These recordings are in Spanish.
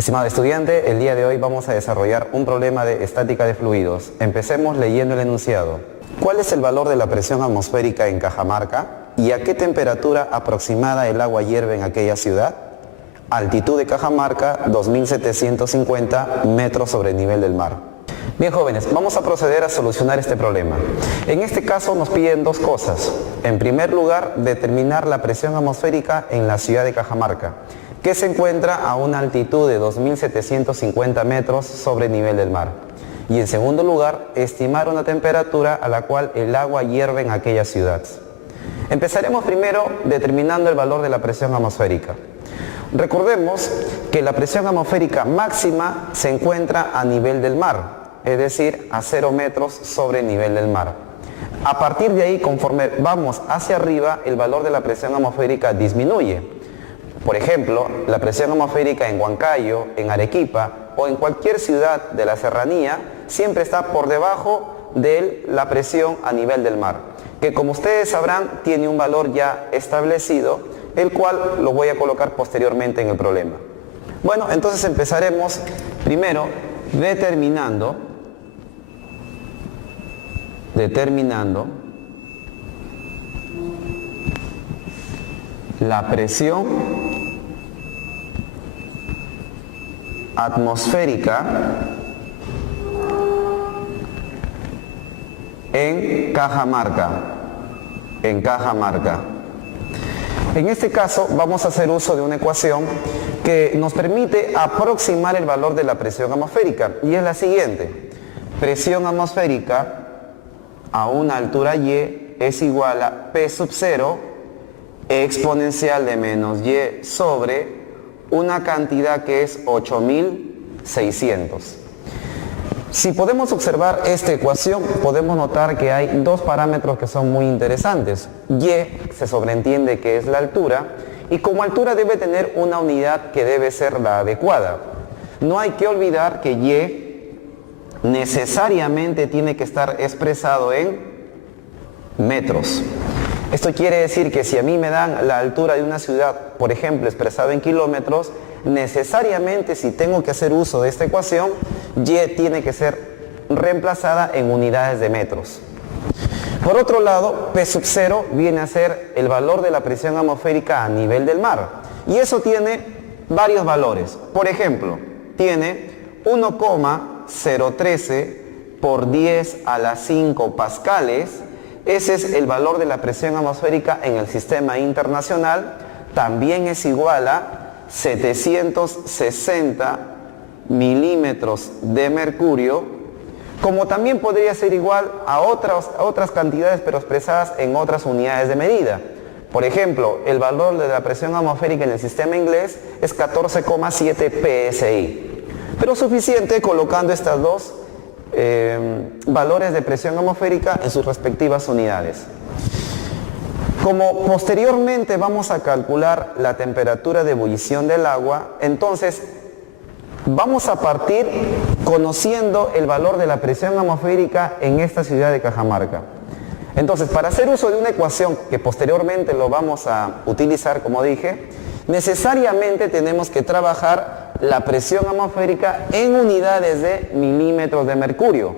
Estimado estudiante, el día de hoy vamos a desarrollar un problema de estática de fluidos. Empecemos leyendo el enunciado. ¿Cuál es el valor de la presión atmosférica en Cajamarca? ¿Y a qué temperatura aproximada el agua hierve en aquella ciudad? Altitud de Cajamarca, 2.750 metros sobre el nivel del mar. Bien, jóvenes, vamos a proceder a solucionar este problema. En este caso nos piden dos cosas. En primer lugar, determinar la presión atmosférica en la ciudad de Cajamarca, que se encuentra a una altitud de 2.750 metros sobre el nivel del mar. Y en segundo lugar, estimar una temperatura a la cual el agua hierve en aquella ciudad. Empezaremos primero determinando el valor de la presión atmosférica. Recordemos que la presión atmosférica máxima se encuentra a nivel del mar, es decir, a 0 metros sobre el nivel del mar. A partir de ahí, conforme vamos hacia arriba, el valor de la presión atmosférica disminuye. Por ejemplo, la presión atmosférica en Huancayo, en Arequipa o en cualquier ciudad de la serranía siempre está por debajo de la presión a nivel del mar, que como ustedes sabrán tiene un valor ya establecido, el cual lo voy a colocar posteriormente en el problema. Bueno, entonces empezaremos primero determinando la presión atmosférica en Cajamarca. En este caso vamos a hacer uso de una ecuación que nos permite aproximar el valor de la presión atmosférica y es la siguiente. Presión atmosférica a una altura y es igual a P sub 0 exponencial de menos y sobre una cantidad que es 8.600. Si podemos observar esta ecuación, podemos notar que hay dos parámetros que son muy interesantes. Y se sobreentiende que es la altura, y como altura debe tener una unidad que debe ser la adecuada. No hay que olvidar que Y necesariamente tiene que estar expresado en metros. Esto quiere decir que si a mí me dan la altura de una ciudad, por ejemplo, expresado en kilómetros, necesariamente si tengo que hacer uso de esta ecuación, Y tiene que ser reemplazada en unidades de metros. Por otro lado, P sub 0 viene a ser el valor de la presión atmosférica a nivel del mar. Y eso tiene varios valores. Por ejemplo, tiene 1,013 por 10 a la 5 pascales. Ese es el valor de la presión atmosférica en el sistema internacional. También es igual a 760 milímetros de mercurio, como también podría ser igual a otras cantidades pero expresadas en otras unidades de medida. Por ejemplo, el valor de la presión atmosférica en el sistema inglés es 14,7 psi, pero suficiente colocando estas dos valores de presión atmosférica en sus respectivas unidades. Como posteriormente vamos a calcular la temperatura de ebullición del agua, entonces vamos a partir conociendo el valor de la presión atmosférica en esta ciudad de Cajamarca. Entonces, para hacer uso de una ecuación que posteriormente lo vamos a utilizar, como dije, necesariamente tenemos que trabajar la presión atmosférica en unidades de milímetros de mercurio.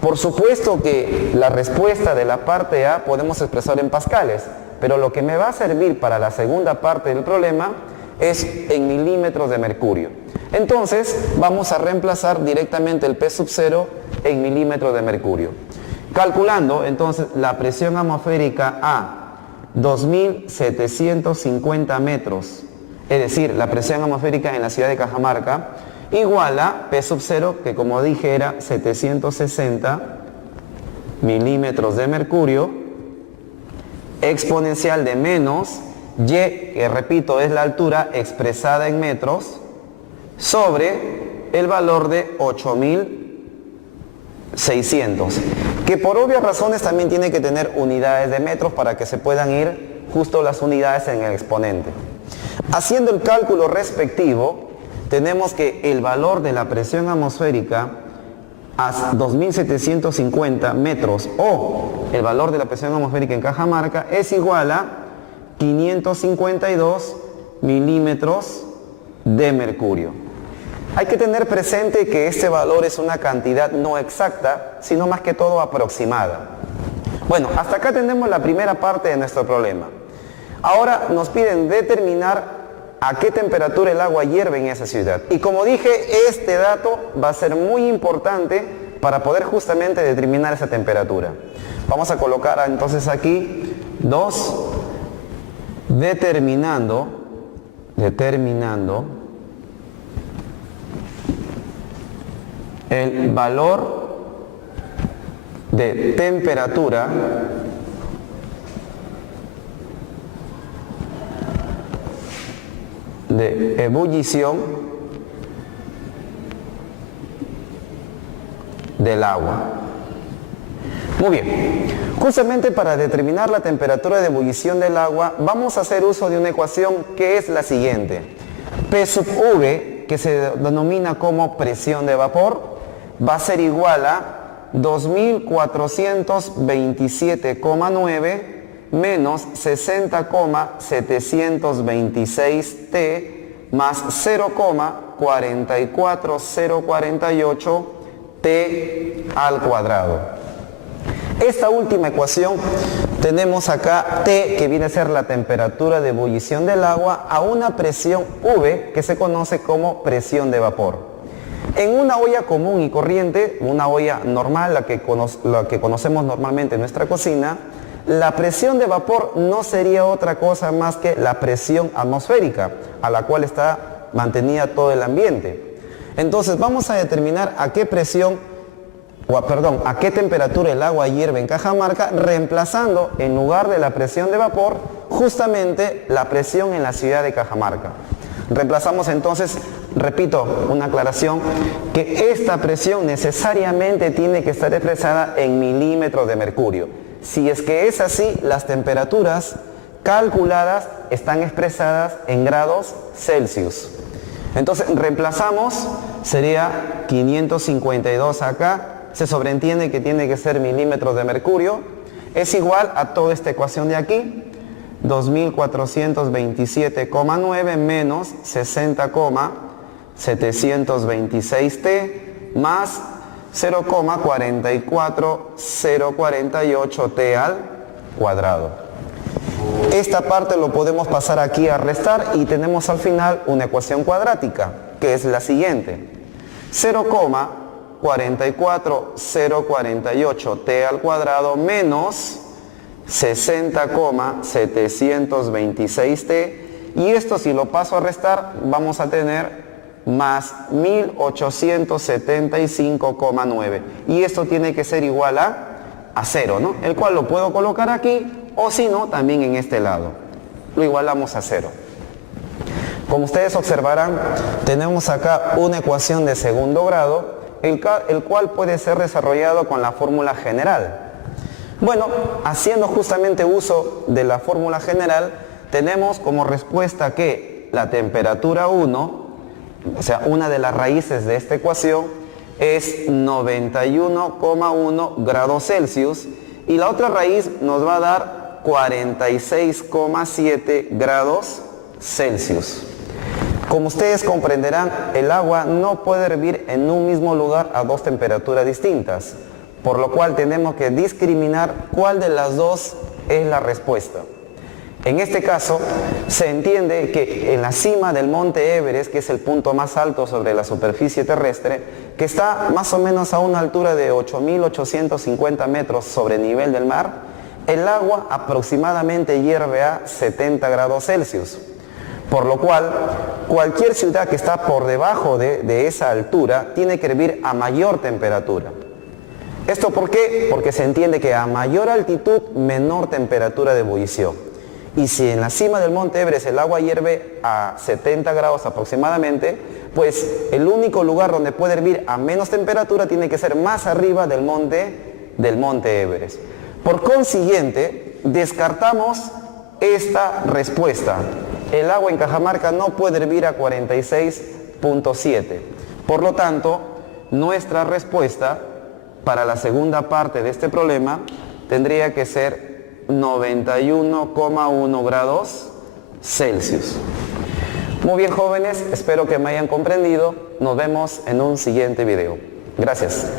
Por supuesto que la respuesta de la parte A podemos expresar en pascales, pero lo que me va a servir para la segunda parte del problema es en milímetros de mercurio. Entonces vamos a reemplazar directamente el P sub 0 en milímetros de mercurio. Calculando entonces la presión atmosférica a 2.750 metros, es decir, la presión atmosférica en la ciudad de Cajamarca, igual a P sub 0, que como dije era 760 milímetros de mercurio, exponencial de menos Y, que repito es la altura expresada en metros, sobre el valor de 8.600, que por obvias razones también tiene que tener unidades de metros para que se puedan ir justo las unidades en el exponente. Haciendo el cálculo respectivo, tenemos que el valor de la presión atmosférica a 2.750 metros o el valor de la presión atmosférica en Cajamarca es igual a 552 milímetros de mercurio. Hay que tener presente que este valor es una cantidad no exacta, sino más que todo aproximada. Bueno, hasta acá tenemos la primera parte de nuestro problema. Ahora nos piden determinar a qué temperatura el agua hierve en esa ciudad. Y como dije, este dato va a ser muy importante para poder justamente determinar esa temperatura. Vamos a colocar entonces aquí 2, determinando el valor de temperatura de ebullición del agua. Muy bien, justamente para determinar la temperatura de ebullición del agua vamos a hacer uso de una ecuación que es la siguiente. P sub V, que se denomina como presión de vapor, va a ser igual a 2427,9 menos 60,726 T más 0,44048 T al cuadrado. Esta última ecuación tenemos acá T, que viene a ser la temperatura de ebullición del agua, a una presión V que se conoce como presión de vapor. En una olla común y corriente, una olla normal, la que conocemos normalmente en nuestra cocina, la presión de vapor no sería otra cosa más que la presión atmosférica, a la cual está mantenida todo el ambiente. Entonces vamos a determinar a qué temperatura el agua hierve en Cajamarca, reemplazando en lugar de la presión de vapor justamente la presión en la ciudad de Cajamarca. Reemplazamos entonces, repito, una aclaración, que esta presión necesariamente tiene que estar expresada en milímetros de mercurio. Si es que es así, las temperaturas calculadas están expresadas en grados Celsius. Entonces reemplazamos, sería 552 acá, se sobreentiende que tiene que ser milímetros de mercurio, es igual a toda esta ecuación de aquí, 2427,9 menos 60,726 T más 0,44048 T al cuadrado. Esta parte lo podemos pasar aquí a restar y tenemos al final una ecuación cuadrática, que es la siguiente. 0,44048 T al cuadrado menos 60,726 T, y esto si lo paso a restar vamos a tener más 1875,9, y esto tiene que ser igual a 0, ¿no? El cual lo puedo colocar aquí, o si no, también en este lado. Lo igualamos a 0. Como ustedes observarán, tenemos acá una ecuación de segundo grado, el cual puede ser desarrollado con la fórmula general. Bueno, haciendo justamente uso de la fórmula general, tenemos como respuesta que la temperatura 1, o sea, una de las raíces de esta ecuación, es 91,1 grados Celsius, y la otra raíz nos va a dar 46,7 grados Celsius. Como ustedes comprenderán, el agua no puede hervir en un mismo lugar a dos temperaturas distintas, por lo cual tenemos que discriminar cuál de las dos es la respuesta. En este caso, se entiende que en la cima del monte Everest, que es el punto más alto sobre la superficie terrestre, que está más o menos a una altura de 8.850 metros sobre el nivel del mar, el agua aproximadamente hierve a 70 grados Celsius. Por lo cual, cualquier ciudad que está por debajo de esa altura tiene que hervir a mayor temperatura. ¿Esto por qué? Porque se entiende que a mayor altitud, menor temperatura de ebullición. Y si en la cima del monte Everest el agua hierve a 70 grados aproximadamente, pues el único lugar donde puede hervir a menos temperatura tiene que ser más arriba del monte Everest. Por consiguiente, descartamos esta respuesta. El agua en Cajamarca no puede hervir a 46,7. Por lo tanto, nuestra respuesta para la segunda parte de este problema tendría que ser 91,1 grados Celsius. Muy bien, jóvenes, espero que me hayan comprendido. Nos vemos en un siguiente video. Gracias.